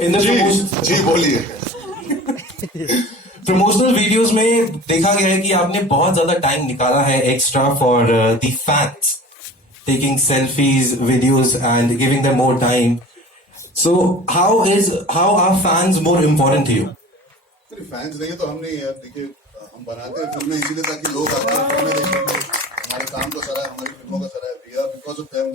In the जी बोलिए। Promotional videos में देखा गया है कि आपने बहुत ज्यादा टाइम निकाला है extra for the fans, taking selfies, videos, and giving them more time. So, how are fans more important to you? सिर्फ फैंस नहीं है तो हम नहीं है यार। देखिए, हम बनाते हैं फिल्में इसीलिए ताकि लोग आकर फिल्में देखें, हमारे काम को सराहे, हमारी फिल्मों का सराहे। We are because of them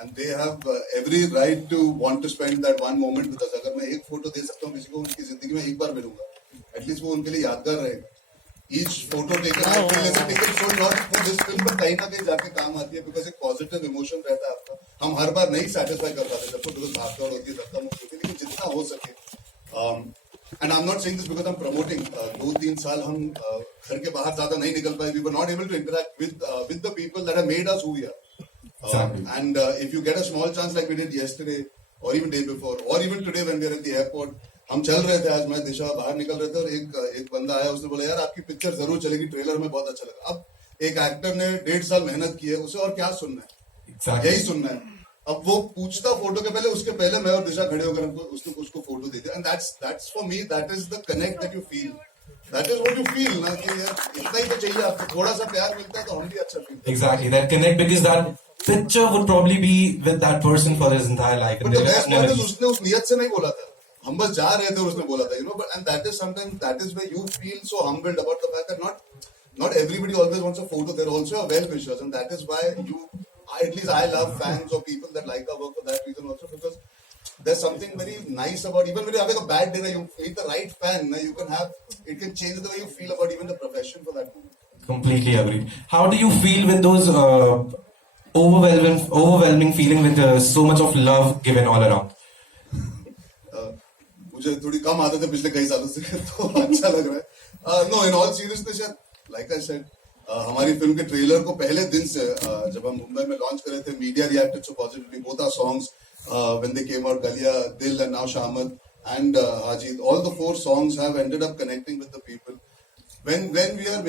and they have every right to want to spend that one moment with us. अगर मैं एक फोटो दे सकता हूँ किसी को, उनकी जिंदगी में एक बार मिलूंगा, एटलीस्ट वो उनके लिए यादगार रहेगा। Each photo taken I feel as a ticket so not for this film, पर कहीं ना कहीं जाके काम आती है बिकॉज एक पॉजिटिव इमोशन रहता है आपका। हम हर बार नहीं सेटिस्फाई कर पाते जब बिकॉज भागदौड़ होती है, धक्का मुक्की होती है, लेकिन जितना हो सके। And I am not saying this because I am promoting. 2-3 साल हम घर के बाहर ज्यादा नहीं निकल पाए। We were not able to interact with the people that have made us who we are. Exactly. And if you get a small chance like we did yesterday or even day before or even today when we are at the airport, हम चल रहे थे, आज मैं दिशा बाहर निकल रहे थे और एक बंदा आया, उसने बोला यार आपकी पिक्चर जरूर चलेगी, ट्रेलर में बहुत अच्छा लगा। अब एक एक्टर ने 1.5 साल मेहनत की है, उसे और क्या सुनना है? Exactly. यही सुनना है। अब वो पूछता फोटो के पहले, उसके पहले मैं और दिशा खड़े होकर उसने उसको फोटो दे दिया। And that's for me, that is the connect that you feel, that is what you feel ना, कि यार इतना ही तो चाहिए आपको, थोड़ा सा प्यार मिलता है तो हम भी अच्छा फील करते हैं। Exactly, that connect, because that picture would probably be with that person for his entire life. But the best part is उसने उस नियत से नहीं बोला था, हम बस जा रहे थे और उसने बोला था, you know. But and that is sometimes, that is where you feel so humbled about the fact that not everybody always wants a photo. There are also well wishers, and that is why at least I love fans or people that like our work for that reason also, because there's something very nice about, even when you're having a bad day, you meet the right fan, you can have, it can change the way you feel about even the profession for that moment. Completely agreed. How do you feel with those overwhelming feeling with so much of love given all around? मुझे थोड़ी कम आदत है पिछले कई सालों से, तो अच्छा लग रहा है। No, in all seriousness, like I said, हमारी फिल्म के ट्रेलर को पहले दिन से जब हम मुंबई में लॉन्च कर रहे थे, media reacted so positively. Both our songs when they came out, Galliyan, Dil and now Shaamat and Hajid, all the 4 songs have ended up connecting with the people. When we are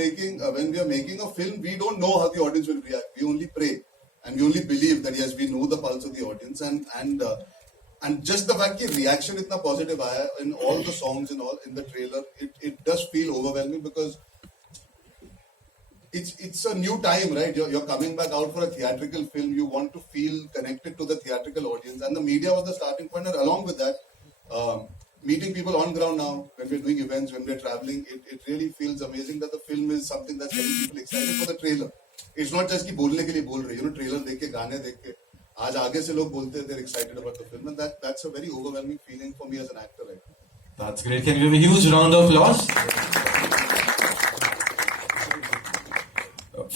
making a film, we don't know how the audience will react. We only pray and we only believe that yes, we know the pulse of the audience, and just the fact that reaction itna positive aaya in all the songs and all in the trailer, it does feel overwhelming because it's a new time, right? You're coming back out for a theatrical film. You want to feel connected to the theatrical audience, and the media was the starting point. And along with that, meeting people on ground now, when we're doing events, when we're traveling, it really feels amazing that the film is something that's getting people excited for the trailer. It's not just कि बोलने के लिए बोल रही है, you know, trailer देख के, गाने देख के, आज आगे से लोग बोलते हैं they're excited about the film, and that's a very overwhelming feeling for me as an actor right now. That's great. Can we have a huge round of applause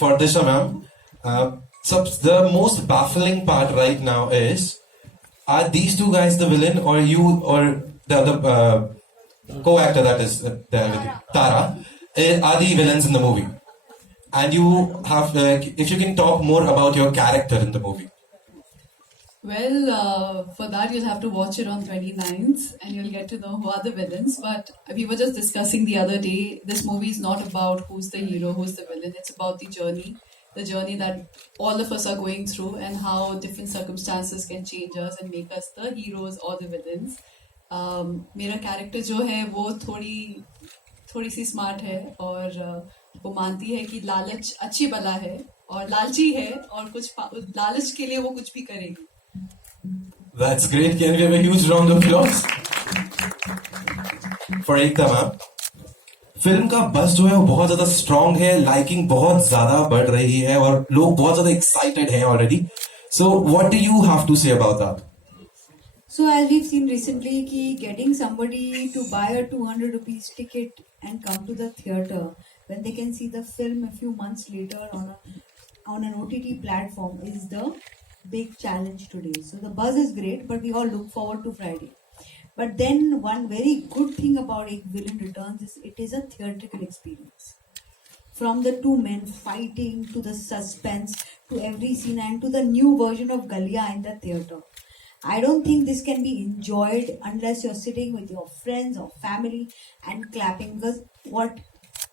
for Disha ma'am? So the most baffling part right now is, are these two guys the villain, or you, or the other co-actor that is there with you, Tara, are the villains in the movie? And you have, if you can talk more about your character in the movie. Well, for that you'll have to watch it on 29th and you'll get to know who are the villains. But we were just discussing the other day, this movie is not about who's the hero, who's the villain. It's about the journey that all of us are going through and how different circumstances can change us and make us the heroes or the villains. मेरा character जो है वो थोड़ी सी smart है और वो मानती है कि लालच अच्छी बला है और लालची है और लालच के लिए वो कुछ भी करेगी. That's great. Can we have a huge round of applause for Ekta ma'am? Film का बस जो है वो बहुत ज्यादा स्ट्रॉन्ग है, लाइकिंग बहुत ज्यादा बढ़ रही है और लोग बहुत ज्यादा एक्साइटेड हैं already. So what do you have to say about that? So as we've seen recently, getting somebody to buy a 200 rupees ticket and come to the theatre when they can see the film a few months later on an OTT platform is the big challenge today. So the buzz is great, but we all look forward to Friday. But then one very good thing about Ek Villain Returns is it is a theatrical experience. From the 2 men fighting to the suspense to every scene and to the new version of Galia in the theatre. I don't think this can be enjoyed unless you're sitting with your friends or family and clapping, because what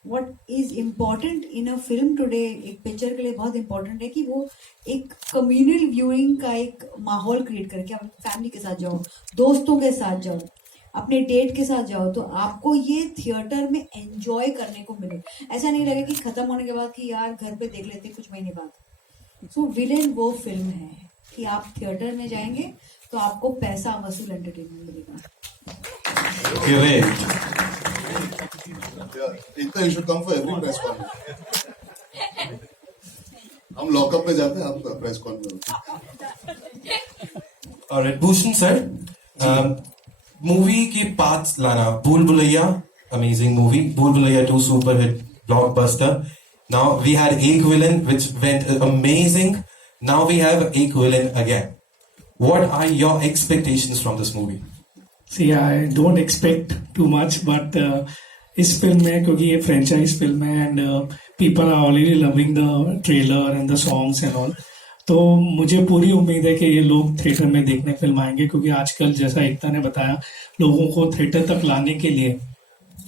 what is important in a film today, एक picture के लिए बहुत important है कि वो एक communal viewing का एक माहौल create करके आप फैमिली के साथ जाओ, दोस्तों के साथ जाओ, अपने डेट के साथ जाओ, तो आपको ये थिएटर में एंजॉय करने को मिले. ऐसा नहीं लगे कि खत्म होने के बाद कि यार घर पे देख लेते कुछ महीने बाद. सो विलेन वो फिल्म है कि आप थिएटर में जाएंगे तो आपको पैसा वसूल एंटरटेनमेंट मिलेगा. Great. इतना you should come for every press conference. हम लॉकअप में जाते हैं, आप press conference. Alright, Bhushan sir, movie की पार्ट्स लाना. Bhool Bhulaiya, amazing movie. Bhool Bhulaiya 2 super hit blockbuster. Now we had Ek Villain, which went amazing. Now we have Ek Villain again. What are your expectations from this movie? See, I don't expect too much, but इस film में, क्योंकि ये franchise film है and people are already loving the trailer and the songs and all, तो मुझे पूरी उम्मीद है कि ये लोग थिएटर में देखने फिल्म आएंगे. क्योंकि आजकल जैसा एकता ने बताया, लोगों को थिएटर तक लाने के लिए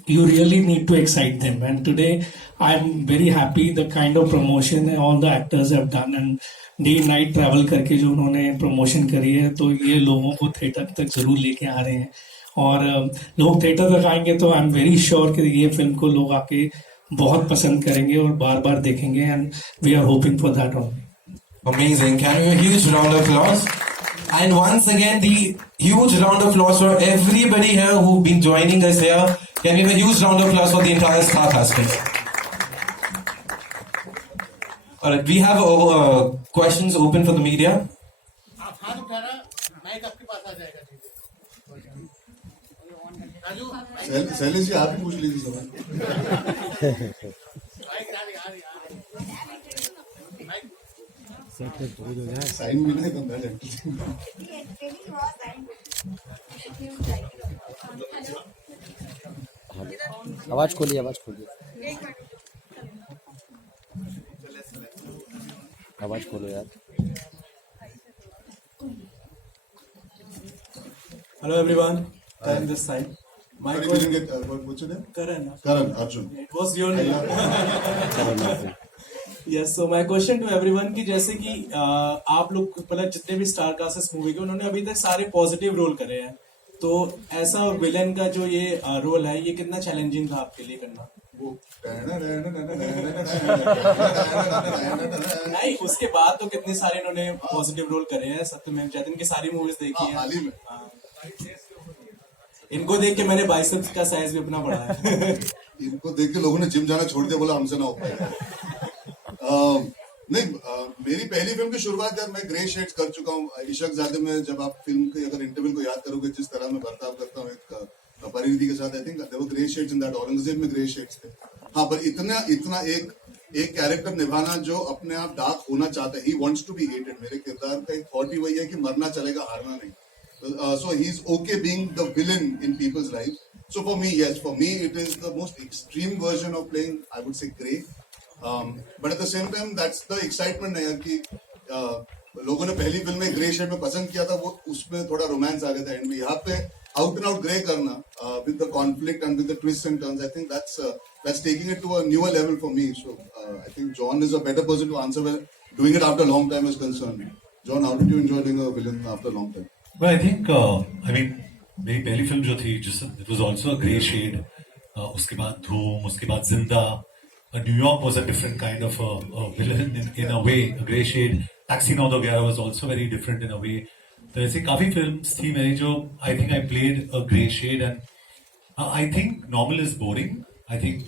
you really need to excite them, and today I'm very happy the kind of promotion all the actors have done, and day night travel करके जो उन्होंने promotion करी है, तो ये लोगों को थिएटर तक जरूर लेके आ रहे हैं. और लोग थिएटर तक आएंगे तो आई एम वेरी श्योर कि ये फिल्म को लोग आके बहुत पसंद करेंगे और बार बार देखेंगे, and we are hoping for that on. Amazing. Can we have a huge round of applause? And once again, the huge round of applause for everybody here who've been joining us here. Can we have a huge round of applause for the entire star casting? Alright, we have questions open for the media. आप हाथ उठाना, mic आपके पास आ जाएगा. राजू, शैलेश जी, आप ही पूछ लीजिए सवाल. Mic आ रही. साइन भी नहीं करना है. आवाज खोलिए, आवाज खोलिए, आवाज खोलो यार. Hello everyone, Karan this side. My Sorry, we question, didn't get, what's your name? Karan. Karan Arjun. It was your name. Yes, so my question to everyone कि जैसे कि आप लोग मतलब जितने भी स्टार कास्ट इस मूवी के, उन्होंने अभी तक सारे पॉजिटिव रोल करे हैं, तो ऐसा विलेन का जो ये रोल है, ये कितना चैलेंजिंग था आपके लिए करना? वो नहीं, उसके बाद तो कितने सारे इन्होंने पॉजिटिव रोल करे हैं. सत्यमेव जयते की सारी मूवीज देखी हैं. हाल ही में. इनको देख के मैंने बाइसेप्स का साइज भी अपना बढ़ाया है. इनको देख के लोगों ने जिम जाना छोड़ दिया, बोला हमसे ना हो पाएगा. नहीं, मेरी पहली फिल्म की शुरुआत यार मैं ग्रे शेड्स कर चुका हूँ. इशक ज़ादे में जब आप फिल्म के अगर इंटरवल को याद करोगे, जिस तरह मैं बर्ताव करता हूँ एक परिणति के साथ, I think there were grey shades in that. Aurangzeb में ग्रे शेड्स थे. हाँ, पर इतना एक कैरेक्टर निभाना जो अपने आप डार्क होना चाहता है. He wants to be hated. मेरे किरदार का एक थॉट ही वही है कि मरना चलेगा, हारना नहीं. So he's okay being the villain in people's lives. So for me, yes, for me it is the most extreme version of playing, I would say, grey. But at the same time, that's the excitement है कि लोगों ने पहली film में grey shade में पसंद किया था, वो उसमें थोड़ा रोमांस आ गया था एंड में. यहाँ पे आउट एंड आउट ग्रे करना with the conflict and with the twists and turns, I think that's taking it to a newer level for me. So I think John is a better person to answer when doing it after a long time is concerned. John, how did you enjoy doing a villain after a long time? Well, I think, मेरी पहली film जो थी, it was also a grey shade. उसके बाद धूम, उसके बाद जिंदा. New York was a different kind of a villain in a way, a grey shade. Taxi Now Gaya was also very different in a way. तो ऐसे काफी films थी मेरी जो I think I played a grey shade, and I think normal is boring. I think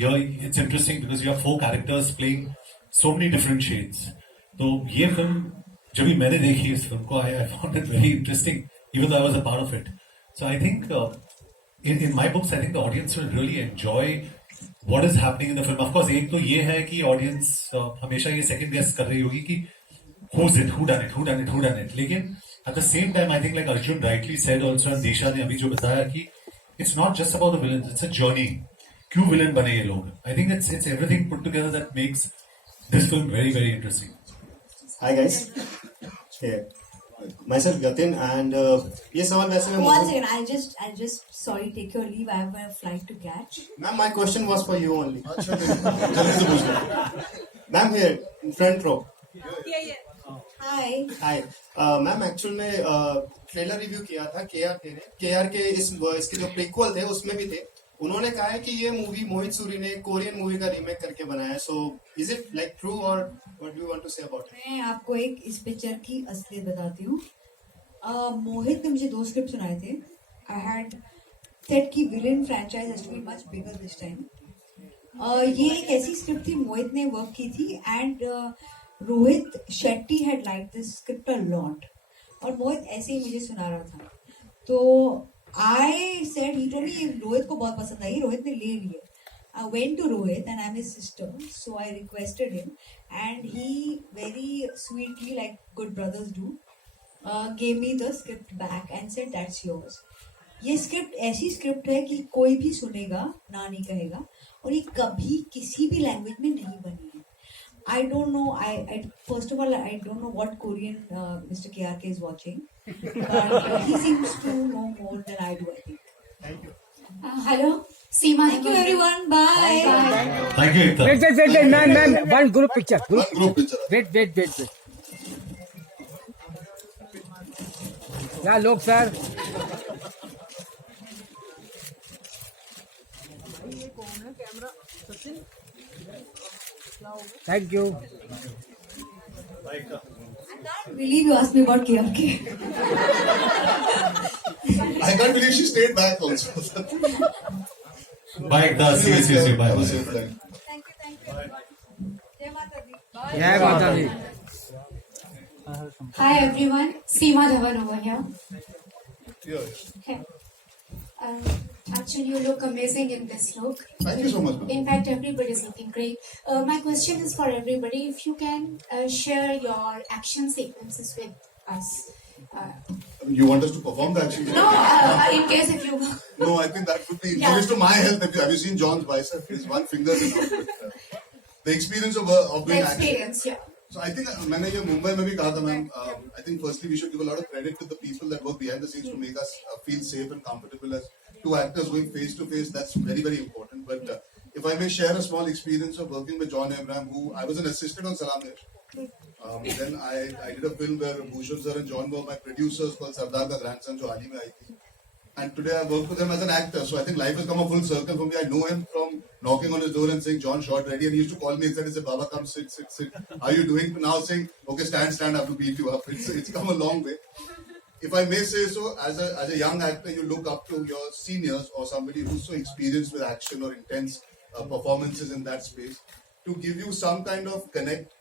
here it's interesting because you have 4 characters playing so many different shades. तो ये film जब भी मैंने देखी इस फिल्म को, I found it very interesting, even though I was a part of it. So I think in my books, I think the audience will really enjoy what is happening in the film. Of course, एक तो ये है कि audience हमेशा ये second guess कर रही होगी कि who's it, who done it. लेकिन at the same time, I think like Arjun rightly said also, and Disha ने अभी जो बताया कि it's not just about the villains, it's a journey. क्यों villain बने ये लोग? I think it's everything put together that makes this film very, very interesting. Hi guys. Yeah. myself Yatin and ये सवाल वैसे मैं One second, I'll just sorry, take your leave. I have a flight to catch. Ma'am, my question was for you only. अच्छा जल्दी से पूछ लो. Ma'am, here in front row. Hi. Hi. Ma'am actual में trailer review किया था K R के इसके जो प्रीक्वल थे उसमें भी थे. उन्होंने कहा है कि ये मूवी मोहित सूरी ने कोरियन मूवी का रीमेक करके बनाया है. So is it like true or what do you want to say about it? मैं आपको एक इस पिक्चर की असलियत बताती हूँ. मोहित ने मुझे 2 स्क्रिप्ट सुनाए थे. आई हैड सेड कि villain franchise has to be much bigger this time. ये एक ऐसी स्क्रिप्ट थी मोहित ने वर्क की थी and Rohit Shetty had like this script a lot. और मोहित ऐसे ही मुझे सुना रहा था. तो I said he told me Rohit को बहुत पसंद आई. रोहित ने ले लिए. I went to Rohit and I'm his sister, so I requested him, and he very sweetly, like good brothers do, gave me the script back and said that's yours. ये script ऐसी script है कि कोई भी सुनेगा ना नहीं कहेगा और ये कभी किसी भी लैंग्वेज में नहीं बनी है. I don't know. I first of all I don't know what Korean Mr. KRK is watching, but he seems to know more than I do. I think. Thank you. Hello, Seema. Thank you everyone. Bye. Thank you, Ekta. wait, man, one group picture. Group picture. Wait. Yeah, look, sir. Thank you. I can't believe you asked me about KRK. I can't believe she stayed back also. Bye, Ekta. See you. Bye. Have a safe Bye. flight. Thank you. Jai Mata Di. Yeah, Mata Di. Hi everyone, Seema Dhawan over here. Yes. Hey. Actually, you look amazing in this look. Thank you so much, ma'am. In fact, everybody is looking great. My question is for everybody. If you can share your action sequences with us. You want us to perform the action? No, in case if you... No, I think that would be injurious to my health. Have you seen John's bicep? His one finger is not. The experience of The doing action. experience, yeah. So I think मैंने ये मुंबई में भी कहा था ma'am. I think firstly we should give a lot of credit to the people that work behind the scenes to make us feel safe and comfortable as two actors going face to face. That's very, very important. But if I may share a small experience of working with John Abraham, who I was an assistant on Salaam Hai. Then I did a film where Bhushan sir and John were my producers called Sardar Ka Grandson, जो हाल ही में आई थी. And today I work with him as an actor. So I think life has come a full circle for me. I know him from knocking on his door and saying, John, shot ready. And he used to call me inside and say, Baba, come sit. How are you doing? Now saying, okay, stand, I have to beat you up. It's come a long way. If I may say so, as a young actor, you look up to your seniors or somebody who's so experienced with action or intense performances in that space to give you some kind of connect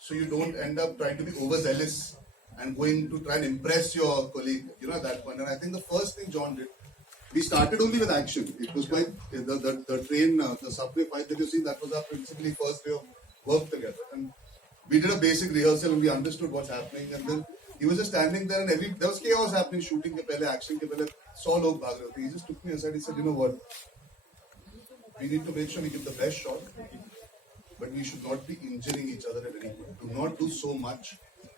so you don't end up trying to be overzealous and going to try and impress your colleague, at that point. And I think the first thing John did, we started only with action. It was quite, the train, the subway fight that you see, that was our principally first day of work together. And we did a basic rehearsal and we understood what's happening. And then he was just standing there and there was chaos happening, shooting ke pehle, action ke pehle, 100 log bhag rahe the. He just took me aside, he said, you know what, we need to make sure we give the best shot, but we should not be injuring each other at any point. Do not do so much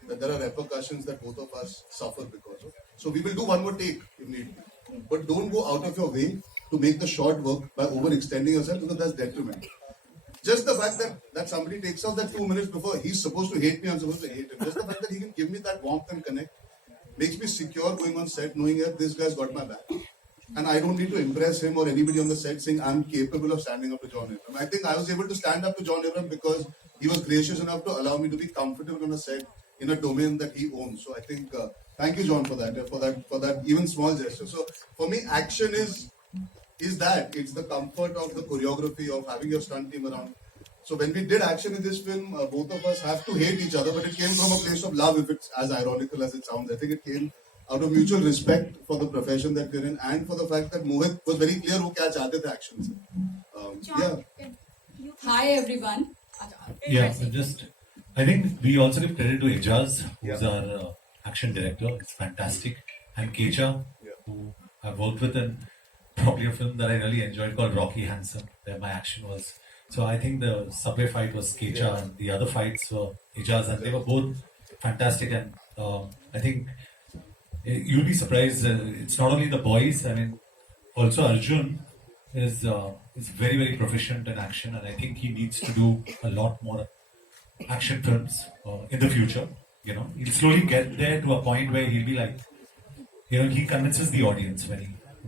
that there are repercussions that both of us suffer because of. So we will do one more take if need be. But don't go out of your way to make the shot work by overextending yourself because that's detrimental. Just the fact that somebody takes out that 2 minutes before he's supposed to hate me, I'm supposed to hate him. Just the fact that he can give me that warmth and connect makes me secure going on set knowing that this guy's got my back. And I don't need to impress him or anybody on the set saying I'm capable of standing up to John Abraham. I think I was able to stand up to John Abraham because he was gracious enough to allow me to be comfortable on a set in a domain that he owns. So I think, thank you, John, for that even small gesture. So for me, action is that. It's the comfort of the choreography, of having your stunt team around. So when we did action in this film, both of us have to hate each other, but it came from a place of love, if it's as ironical as it sounds. I think it came out of mutual respect for the profession that we're in and for the fact that Mohit was very clear who kya chahte the action se. Yeah. Hi everyone. Yeah, I think we also give credit to Ijaz, who's our action director. It's fantastic. And Kecha, who I've worked with in probably a film that I really enjoyed called Rocky Handsome, where my action was. So I think the subway fight was Kecha and the other fights were Ijaz, and they were both fantastic, and I think you'll be surprised. It's not only the boys. I mean, also Arjun is very very proficient in action, and I think he needs to do a lot more action films in the future. You know, he'll slowly get there to a point where he'll be like, you know, he convinces the audience when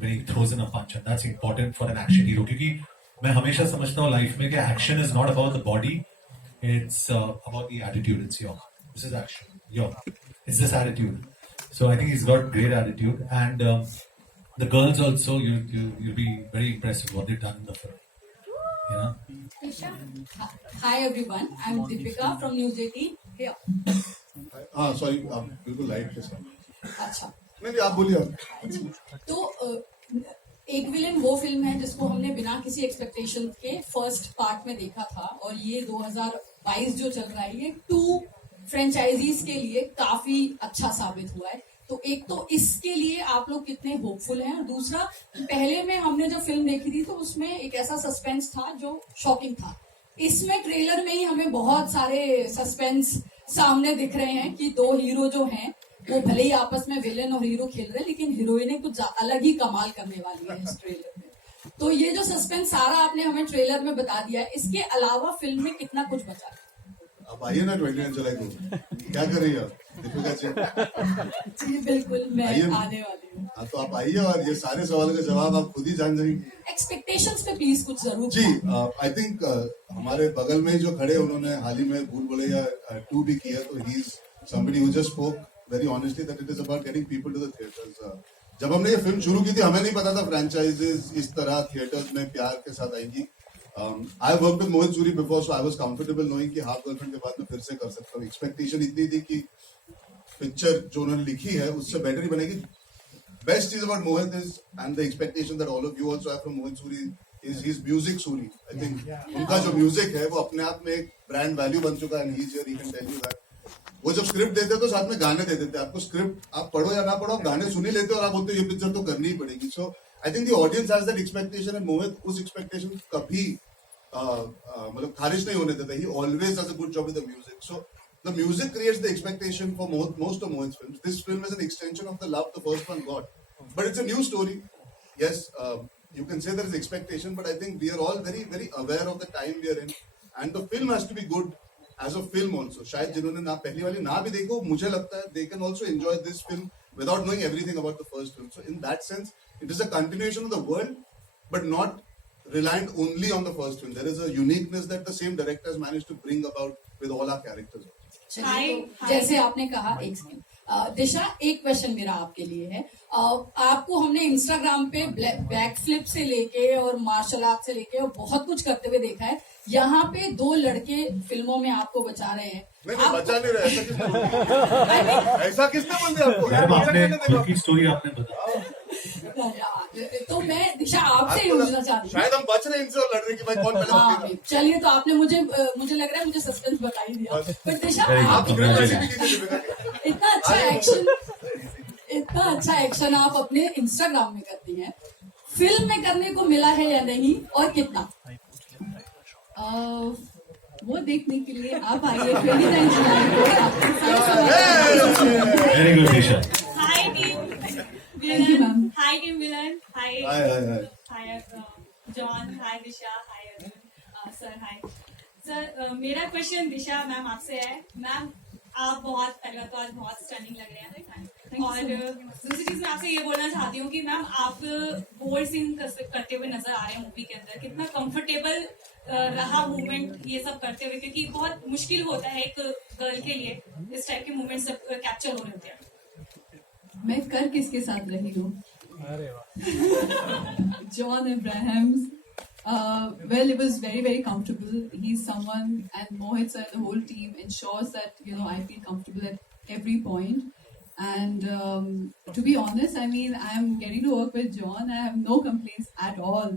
he throws in a punch, and that's important for an action hero. क्योंकि मैं हमेशा समझता हूँ life में कि action is not about the body, it's about the attitude. It's this is action. It's this attitude. So I think he's got great attitude, and the girls also, you'll be very impressed with what they've done in the film. You know. Hi everyone, I'm Deepika from News 18 here. हाँ sorry, आप बिल्कुल light के साथ। अच्छा, नहीं आप बोलिए। तो एक विलेन वो फिल्म है जिसको हमने बिना किसी एक्सपेक्टेशन के फर्स्ट पार्ट में देखा था, और ये 2022 जो चल रहा है ये 2 फ्रेंचाइजीज के लिए काफी अच्छा साबित हुआ है। तो एक तो इसके लिए आप लोग कितने होपफुल हैं, और दूसरा पहले में हमने जब फिल्म देखी थी तो उसमें एक ऐसा सस्पेंस था जो शॉकिंग था। इसमें ट्रेलर में ही हमें बहुत सारे सस्पेंस सामने दिख रहे हैं कि 2 हीरो जो हैं वो भले ही आपस में विलेन और हीरो खेल रहे हैं, लेकिन हीरोइनें कुछ अलग ही कमाल करने वाली है इस ट्रेलर में। तो ये जो सस्पेंस सारा आपने हमें ट्रेलर में बता दिया है, इसके अलावा फिल्म में कितना कुछ बचा? आप आइए ना 29 जुलाई को। क्या कर रही है दीपिका जी? जी बिल्कुल, मैं आने वाली हूँ। हाँ तो आप आइए, और ये सारे सवालों के जवाब आप खुद ही जान जाएंगे। एक्सपेक्टेशंस पे प्लीज कुछ जरूर जी। आई थिंक हमारे बगल में जो खड़े उन्होंने हाल ही में भूल भुलैया 2 भी किया, तो he is somebody who just spoke very honestly that it is about getting people to the theaters. जब हमने ये फिल्म शुरू की थी हमें नहीं पता था फ्रेंचाइजीज इस तरह थिएटर्स में प्यार के साथ आएंगी। I worked with Mohit Suri before, so I was comfortable knowing कि हाफ गर्लफ्रेंड के बाद में फिर से कर सकता हूँ। एक्सपेक्टेशन इतनी थी कि पिक्चर जो उन्होंने लिखी है उससे बेटर ही बनेगी। Best चीज about Mohit is, and the expectation that all of you also have from Mohit Suri is his music Suri. I think उनका जो म्यूजिक है वो अपने आप में एक ब्रांड वैल्यू बन चुका है, and he's here, he can tell you that. वो जब स्क्रिप्ट देते तो साथ में गाने दे देते। आपको स्क्रिप्ट आप पढ़ो या ना पढ़ो, आप गाने सुन ही लेते हो और आप बोलते हो ये पिक्चर तो करनी ही पड़ेगी। So I think the audience has that expectation, and Mohit उस एक्सपेक्टेशन कभी मतलब खारिज नहीं होने देता। He always does a good job with the music. So the music creates the expectation for most of Mohit's films. This film is an extension of the love the first one got, but it's a new story. Yes, you can say there is expectation, but I think we are all very very aware of the time we are in, and the film has to be good as a film also. शायद जिन्होंने ना पहली वाली ना भी देखो, मुझे लगता है they can also enjoy this film without knowing everything about the first film. So in that sense, it is a continuation of the world, but not reliant only on the first film. There is a uniqueness that the same director has managed to bring about with all our characters. जैसे आपने कहा, एक second दिशा, एक question मेरा आपके लिए है। आपको हमने इंस्टाग्राम पे बैक फ्लिप से लेके और मार्शल आर्ट से लेके और बहुत कुछ करते हुए देखा है। यहाँ पे 2 लड़के फिल्मों में आपको बचा रहे हैं। नहीं, बचा नहीं रहे। ऐसा किसने बोल दिया आपको? आपने की स्टोरी आपने बताया। तो मैं दिशा आपसे ही पूछना चाहती हूँ, शायद हम बच रहे हैं इनसे और लड़ रहे कि भाई कौन पहले बचेगा। चलिए, तो आपने मुझे लग रहा है मुझे सस्पेंस बता ही दिया। पर दिशा, आप इतना अच्छा एक्शन आप अपने इंस्टाग्राम में करती हैं, फिल्म में करने को मिला है या नहीं, और कितना? वो देखने के लिए आप आइए 29 जुलाई को। Very good Disha. Hi team Thank you, ma'am. Hi team Villain. Hi. Hi John. Hi Disha. Hi sir. Hi. Sir, मेरा क्वेश्चन दिशा मैम आपसे है। मैम, आप बहुत पहले तो आज बहुत स्टनिंग लग रहे हैं, और दूसरी चीज मैं आपसे ये बोलना चाहती हूँ कि मैम आप बोल्ड सीन करते हुए नजर आ रहे हैं मूवी के अंदर। कितना कंफर्टेबल रहा मूवमेंट ये सब करते हुए, क्योंकि बहुत मुश्किल होता है एक गर्ल के लिए इस टाइप के मूवमेंट सब कैप्चर हो रहे होते हैं। मैं कर किसके साथ रही हूँ? John Abrahams. Well, it was very very comfortable. He's someone, and Mohit sir, the whole team ensures that I feel comfortable at every point. And to be honest, I mean, I'm getting to work with John. I have no complaints at all.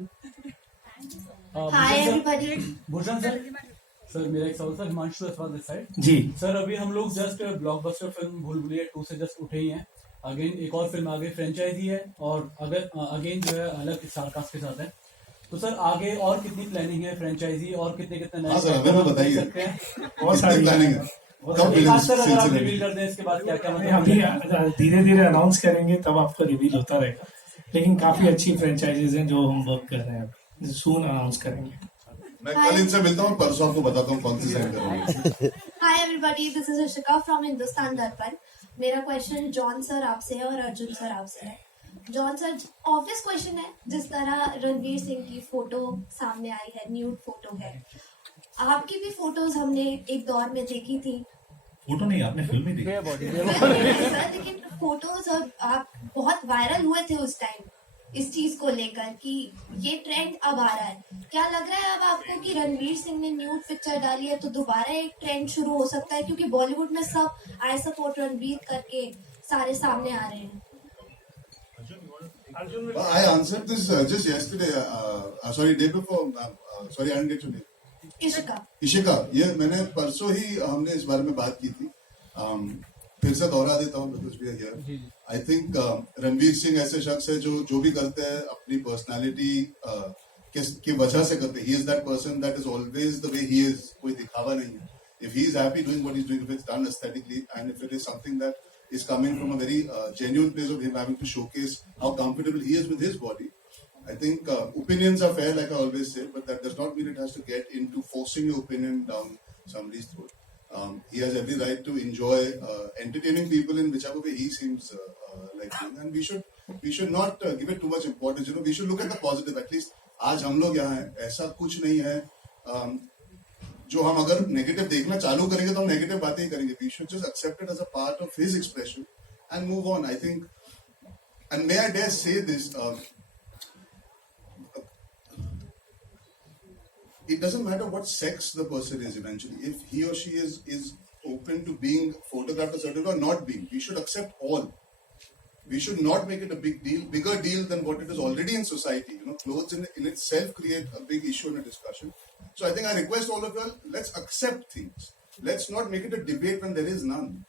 Hi everybody. Bhushan sir, मेरा एक सवाल sir, Himanshu अथवा this side ji sir. अभी हम लोग just blockbuster film भूल भुलैया 2 से just उठे ही हैं। अगेन एक और फिल्म आगे फ्रेंचाइजी है, और अगर अगेन जो है अलग स्टारकास्ट के साथ है। तो सर आगे और कितनी प्लानिंग है फ्रेंचाइजी, और कितने नए बताइए बहुत सारी प्लानिंग है। कब एक बात सर, विलन अगर आप सिलसिले रिवील में? कर दें इसके बाद क्या क्या नहीं, अभी धीरे धीरे अनाउंस करेंगे तब आपको रिवील होता रहेगा, लेकिन काफी अच्छी फ्रेंचाइजीज हैं जो हम वर्क कर रहे हैं, सून अनाउंस करेंगे। मैं कल इनसे मिलता हूँ, परसों आपको बताता हूँ कौन सी साइन करूँगा। Hi everybody, this is Ishika from Hindustan Darpan. मेरा क्वेश्चन जॉन सर आपसे है और अर्जुन सर आपसे है। जॉन सर, ऑब्वियस क्वेश्चन है, जिस तरह रणवीर सिंह की फोटो सामने आई है, न्यूड फोटो है, आपकी भी फोटोज हमने एक दौर में देखी थी। फोटो नहीं, आपने फिल्म ही देखी। सर, लेकिन फोटोज और आप बहुत वायरल हुए थे उस टाइम इस चीज को लेकर कि ये ट्रेंड अब आ रहा है। क्या लग रहा है अब आपको कि रणवीर सिंह ने न्यूड पिक्चर डाली है तो दोबारा एक ट्रेंड शुरू हो सकता है, क्योंकि बॉलीवुड में सब आई सपोर्ट रणवीर करके सारे सामने आ रहे हैं। I answered this just yesterday. Sorry, day before. Sorry, I didn't get your name. Ishika, ये मैंने परसों ही हमने इस बारे में बात की थी। फिर से दोहरा देता हूँ because we are here. I think Ranveer Singh ऐसे शख्स है जो भी करते हैं अपनी पर्सनालिटी की वजह से करते हैं। He is that person that is always the way he is. कोई दिखावा नहीं है। If he is happy doing what he's doing, if it's done aesthetically, and if it is something that is coming from a very genuine place of him having to showcase how comfortable he is with his body, I think opinions are fair, like I always say, but that does not mean it has to get into forcing your opinion down somebody's throat. He has every right to enjoy entertaining people in whichever way he seems like doing, and we should not give it too much importance. You know, we should look at the positive. At least आज हम लोग यहाँ हैं, ऐसा कुछ नहीं है जो हम अगर नेगेटिव देखना चालू करेंगे तो हम नेगेटिव बातें ही करेंगे. We should just accept it as a part of his expression and move on. I think, and may I dare say this, it doesn't matter what sex the person is eventually. If he or she is open to being photographed a certain way or not being, we should accept all. We should not make it a bigger deal than what it is already in society. You know, clothes in itself create a big issue in a discussion. So I think I request all of you, let's accept things. Let's not make it a debate when there is none.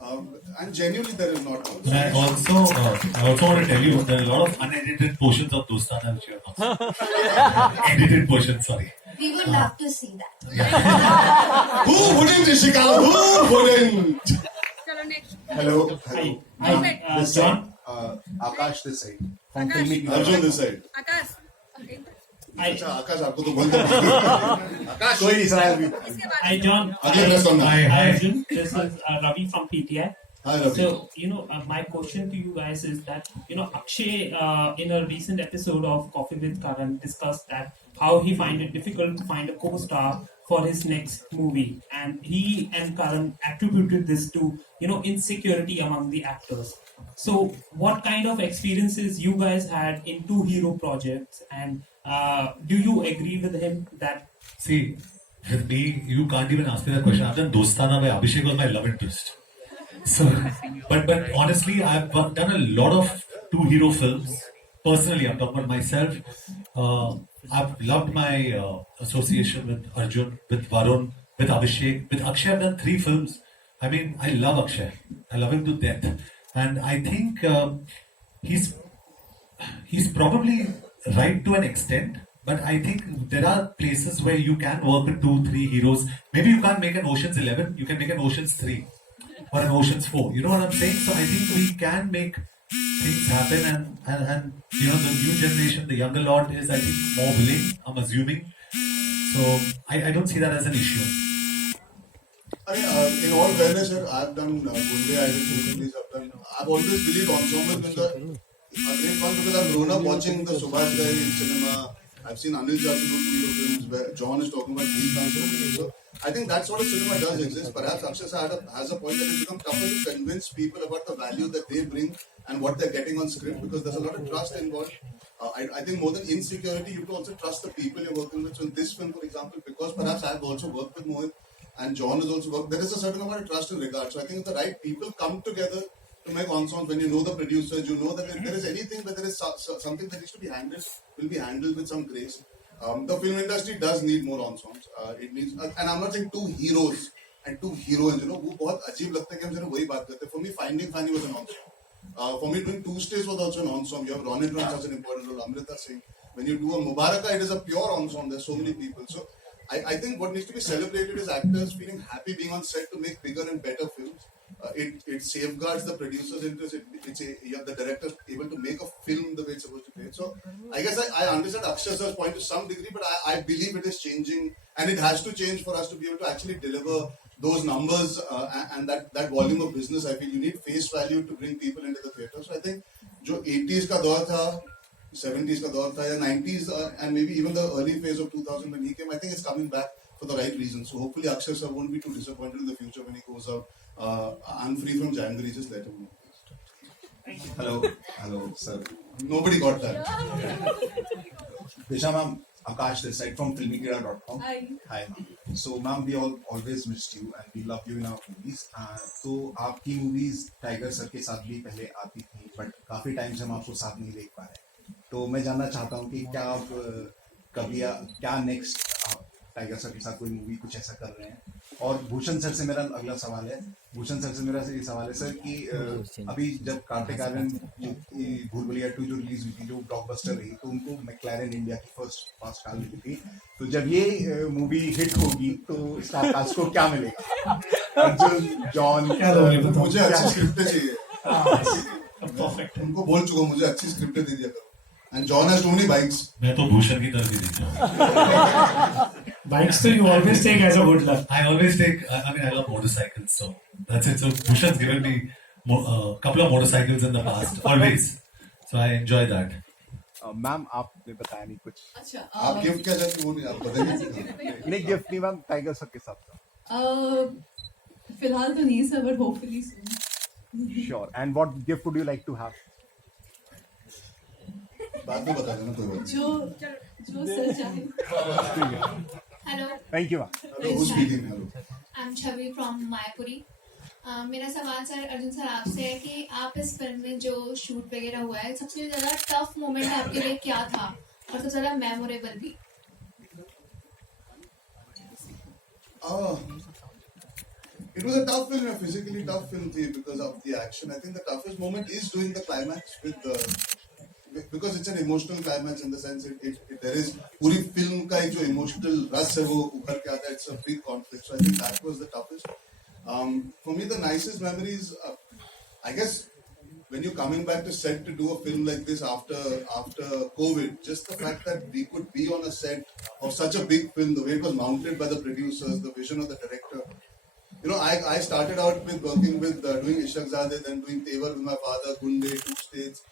And genuinely there is not. I also want to tell you there are a lot of unedited portions of Dostana which you have not. Edited portions, sorry. We would love to see that. Who wouldn't, Ishika? Who wouldn't? Hello. Hi. This John. side. Akash this side. From Filmy Arjun this side. Akash. अच्छा आकाश आपको तो बोलते आकाश कोई नहीं sir भी Hi John. Hi. Arjun. This is Ravi from PTI. Hi Ravi. So my question to you guys is that Akshay in a recent episode of Coffee with Karan discussed that how he find it difficult to find a co-star for his next movie, and he and Karan attributed this to insecurity among the actors. So what kind of experiences you guys had in two hero projects, and do you agree with him that? See, with me, you can't even ask me that question. I've done Dostana where Abhishek was my love interest. So, but honestly, I've done a lot of two hero films. Personally, I'm talking about myself. I've loved my association with Arjun, with Varun, with Abhishek, with Akshay. I've done 3 films. I mean, I love Akshay. I love him to death, and I think he's probably right to an extent. But I think there are places where you can work with 2-3 heroes. Maybe you can't make an Ocean's 11. You can make an Ocean's 3 or an Ocean's 4. You know what I'm saying? So I think we can make things happen, and the new generation, the younger lot is, I think, more willing, I'm assuming. So I don't see that as an issue. I mean, in all fairness, sir, I've done Gunde, I did movies, I've always believed ensemble in a great fun because I've grown up watching the Subhash Ghai in cinema. I've seen Anil Chaudhary do video films where John is talking about these kinds of videos. So I think that sort of cinema does exist. Perhaps Akshay has a point that it's become tougher to convince people about the value that they bring and what they're getting on script, because there's a lot of trust involved. I think more than insecurity, you have to also trust the people you're working with. So in this film, for example, because perhaps I've also worked with Mohit and John has also worked, there is a certain amount of trust and regard. So I think if the right people come together to make ensembles, when you know the producers, you know that if there is anything where there is something that needs to be handled, will be handled with some grace. The film industry does need more ensembles. It needs, and I'm not saying 2 heroes and 2 heroines. वो बहुत अजीब लगता है कि हम सिर्फ वही बात करते हैं. For me, Finding Fanny was an ensemble. For me, doing Tuesdays was also an ensemble. You have Ronin runs such an important role. Amrita Singh. When you do a Mubaraka, it is a pure ensemble. There's so many people. So I think what needs to be celebrated is actors feeling happy being on set to make bigger and better films. It safeguards the producer's interest. You have the director able to make a film the way it's supposed to be. So I guess I understand Akshay sir's point to some degree, but I believe it is changing, and it has to change for us to be able to actually deliver those numbers and that volume of business. I feel you need face value to bring people into the theatre. So I think जो 80s का दौर था, 70s का दौर था, या 90s and maybe even the early phase of 2000 when he came, I think it's coming back for the right reasons. So hopefully Akshay sir won't be too disappointed in the future when he goes out. I'm free from January, just let him know. Hello, sir. Nobody got that. Disha ma'am, Akash this side from filmikira.com. Hi. Hi ma'am. So ma'am, we all always missed you and we love you in our movies. तो आपकी movies tiger sir के साथ भी पहले आती थी, but काफी time से हम आपको साथ नहीं देख पा रहे. तो मैं जानना चाहता हूँ कि क्या आप कभी क्या नेक्स्ट आप टाइगर सर के साथ कोई मूवी कुछ ऐसा कर रहे हैं. और भूषण सर से मेरा अगला सवाल है. भूषण सर से मेरा ये सवाल है सर कि अभी जब कार्तिक आर्यन भूल भुलैया 2 जो रिलीज हुई थी, जो ब्लॉकबस्टर रही, तो उनको मैक्लैरेन इंडिया की फर्स्ट कार मिली थी. तो जब ये मूवी हिट होगी तो स्टार कास्ट को क्या मिलेगा? अर्जुन, जॉन, क्या दोगे बताओ? मुझे अच्छी स्क्रिप्टें चाहिए. उनको बोल चुका, मुझे अच्छी स्क्रिप्टें दे दिया करो. And John has too many bikes. मैं तो भूषण की तरफ ही देखता Bikes तो you always take as a good luck. I always take. I mean, I love motorcycles, so that's it. So Bhushan's given me a couple of motorcycles in the past, always. So I enjoy that. Ma'am आपने बताया नहीं कुछ. अच्छा. आप gift क्या चाहते हो? वो नहीं आप बताइए. नहीं गिफ्ट नहीं मैम, टाइगर सर के साथ. फिलहाल तो नहीं sir, but hopefully soon. Sure. And what gift would you like to have? बाद में बता देना कोई बात. जो सर चाहे. Hello. Thank you. Hello, who's speaking? Hello. I'm Chhavi from Mayapuri. मेरा सवाल सर अर्जुन सर आपसे है कि आप इस फिल्म में जो शूट वगैरह हुआ है, सबसे ज्यादा टफ मोमेंट आपके लिए क्या था और सबसे ज्यादा मेमोरेबल भी? It was a tough film, a physically tough film because of the action. I think the toughest moment is doing the climax because it's an emotional climax in the sense there is पूरी film का एक जो emotional rush है वो उभर के आता है. It's a big conflict. So I think that was the toughest. For me, the nicest memories, I guess, when you're coming back to set to do a film like this after COVID, just the fact that we could be on a set of such a big film, the way it was mounted by the producers, the vision of the director. You know, I started out with working with doing Ishaqzadeh, then doing Tevar with my father, Gunde, 2 States.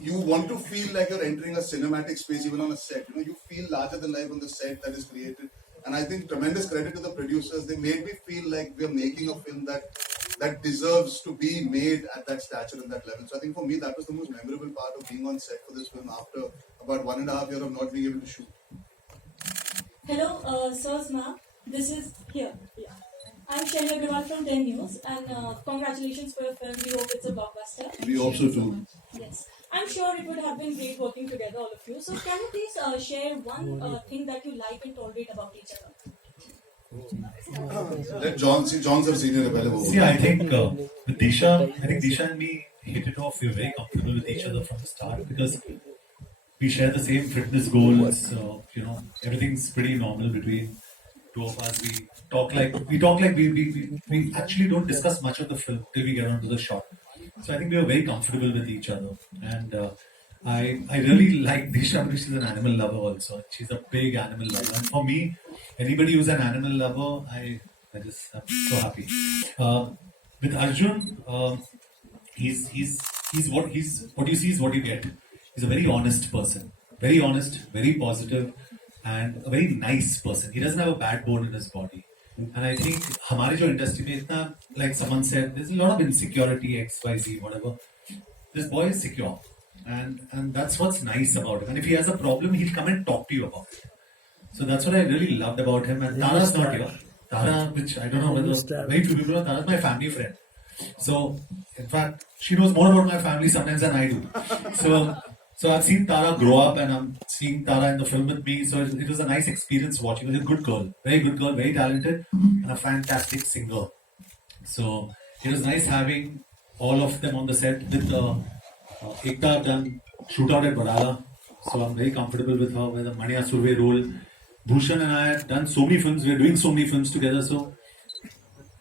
You want to feel like you're entering a cinematic space even on a set. You know, you feel larger than life on the set that is created. And I think tremendous credit to the producers. They made me feel like we are making a film that deserves to be made at that stature and that level. So I think for me, that was the most memorable part of being on set for this film after about 1.5 years of not being able to shoot. Hello, Sirs Ma. This is here. Yeah. I'm Shelly Agrawal from 10 News, and congratulations for your film. We hope it's a blockbuster. We hope so too. Yes. I'm sure it would have been great working together, all of you. So can you please share one thing that you like and tolerate about each other? Let John's a senior available. See, I think with Disha, and me hit it off. We're very comfortable with each other from the start because we share the same fitness goals. You know, everything's pretty normal between two of us. We talk like we actually don't discuss much of the film till we get onto the shot. So I think we are very comfortable with each other, and I really like Disha because she's an animal lover also. She's a big animal lover, and for me, anybody who's an animal lover, I'm so happy. With Arjun, he's what you see is what you get. He's a very honest person, very honest, very positive, and a very nice person. He doesn't have a bad bone in his body. And I think हमारे जो industry में इतना, like someone said, there's a lot of insecurity, XYZ, whatever. This boy is secure, and that's what's nice about him. And if he has a problem, he'll come and talk to you about it. So that's what I really loved about him. And Tara's not here. Tara, which I don't know whether very few people know, Tara's my family friend. So in fact, she knows more about my family sometimes than I do. So I've seen Tara grow up, and I'm seeing Tara in the film with me. So it was a nice experience watching. She's a good girl, very talented, and a fantastic singer. So it was nice having all of them on the set. With Ekta done shootout at Barala, so I'm very comfortable with her. With the Mani Asurve role, Bhushan and I have done so many films. We are doing so many films together. So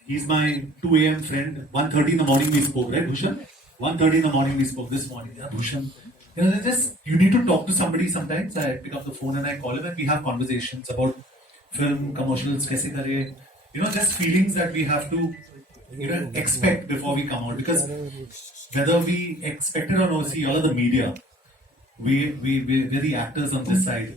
he's my 2 a.m. friend. 1:30 in the morning we spoke, right, Bhushan? 1:30 in the morning we spoke this morning. Yeah, Bhushan. You know, you need to talk to somebody sometimes. I pick up the phone and I call him and we have conversations about film, commercials, kaise kare. You know, just feelings that we have to, you know, expect before we come out. Because whether we expect it or not, see, all of the media, we're the actors on this side.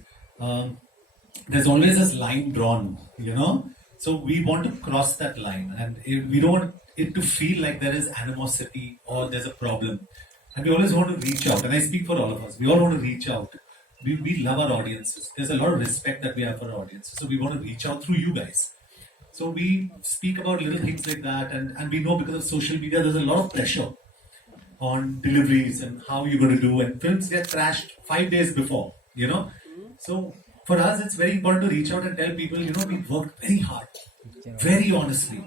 There's always this line drawn, you know. So we want to cross that line, and we don't want it to feel like there is animosity or there's a problem. And we always want to reach out, and I speak for all of us. We all want to reach out. We love our audiences. There's a lot of respect that we have for our audiences. So we want to reach out through you guys. So we speak about little things like that, and we know because of social media, there's a lot of pressure on deliveries and how you're going to do, and films get trashed 5 days before, you know. So for us, it's very important to reach out and tell people, you know, we've worked very hard, very honestly,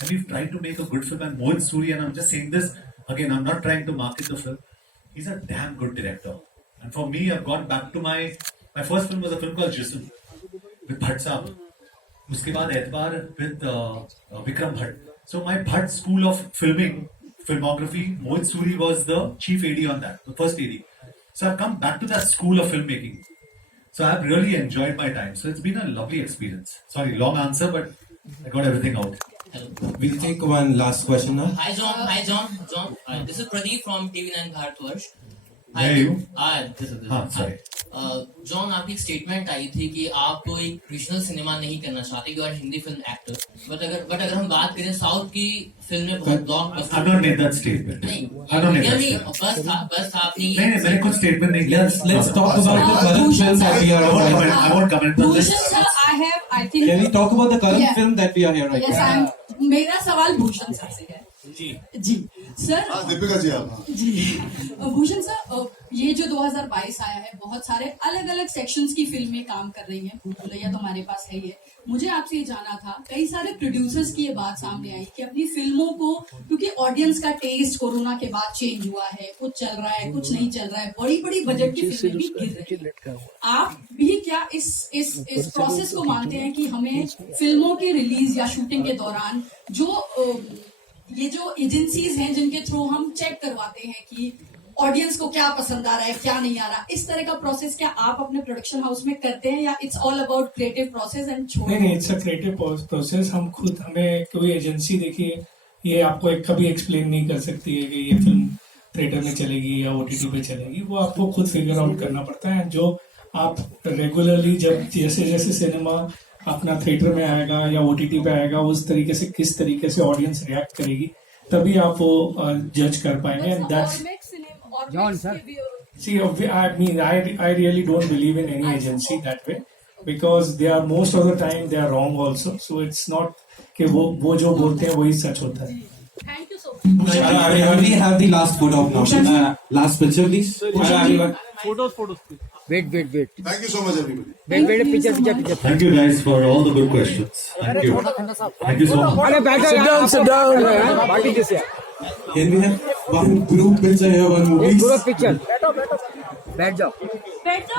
and we've tried to make a good film. And Mohit Suri, and I'm just saying this again, I'm not trying to market the film. He's a damn good director. And for me, I've gone back to my first film was a film called Jism with Bhatt Saab. Uske baad Etbar with Vikram Bhatt. So my Bhatt school of filmography, Mohit Suri was the chief AD on that, the first AD. So I've come back to that school of filmmaking. So I've really enjoyed my time. So it's been a lovely experience. Sorry, long answer, but I got everything out. We'll take one last question now. Hi John. This is Pradeep from TV9 Bharatvarsh. Where are you? This is sorry. John, आपकी एक statement आई थी कि आप कोई regional cinema नहीं करना चाहते, you are Hindi film actor, but अगर हम बात करें साउथ की फिल्में बहुत blockbuster. I've not made that statement. नहीं, I've not made that नहीं, statement. बस था अपनी। नहीं, मैंने कुछ statement नहीं किया. Let's talk about the current film that we are on. I won't comment on this. Bhushan sir, I think. Can we talk about the current Yeah. film that we are here right Yes, now? मेरा सवाल Bhushan sir से है। जी sir. Deepika ji आप। जी Bhushan sir, ये जो 2022 आया है, बहुत सारे अलग अलग सेक्शंस की फिल्में काम कर रही हैं। भूल भुलैया तो हमारे पास है ही है। मुझे आपसे ये जानना था, कई सारे प्रोड्यूसर्स की ये बात सामने आई कि अपनी फिल्मों को, क्योंकि ऑडियंस का टेस्ट कोरोना के बाद चेंज हुआ है, कुछ चल रहा है, कुछ नहीं चल रहा है, बड़ी बड़ी बजट की फिल्में भी गिर रही हैं। आप भी क्या इस प्रोसेस को मानते हैं कि हमें फिल्मों की रिलीज या शूटिंग के दौरान जो ये जो एजेंसीज हैं जिनके थ्रू हम चेक करवाते हैं कि ऑडियंस को क्या पसंद आ रहा है, क्या नहीं आ रहा, इस तरह का प्रोसेस क्या आप अपने प्रोडक्शन हाउस में करते हैं, या it's all about creative process and छोड़? नहीं, इट्स अ क्रिएटिव प्रोसेस। हम खुद, हमें कोई एजेंसी देखिए ये आपको कभी एक्सप्लेन नहीं कर सकती है कि ये फिल्म थिएटर में चलेगी या OTT पे चलेगी। वो आपको खुद फिगर आउट करना पड़ता है। जो आप रेगुलरली जब जैसे जैसे सिनेमा अपना थिएटर में आएगा या OTT पे आएगा, उस तरीके से किस तरीके से ऑडियंस रिएक्ट करेगी, तभी आप वो जज कर पाएंगे। And that's John sir. See, I mean, I really don't believe in any agency that way, because they are most of the time they are wrong also. So it's not कि वो जो बोलते हैं वही सच होता है। Thank you so We have the last photo now. Last picture, please. Photos. Wait. Thank you so much, everybody. Wait, picture. Thank you guys for all the good questions. Thank you. Thank you so much. अरे बैठो यार, sit down. Party किसे? Can we have one group picture here, one movie? Group picture. बैठ जाओ।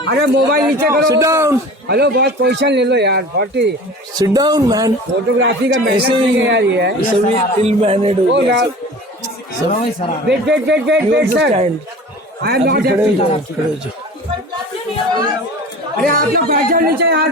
अरे mobile नीचे करो। Sit down. Hello boss, position ले लो यार। 40. Sit down, man. फोटोग्राफी का मेहनत नहीं है यार ये। ये सभी ill-mannered हो गया। Wait, sir. I am not खड़े हो जाओ। अरे आप लोग बैठ जाओ नीचे यार।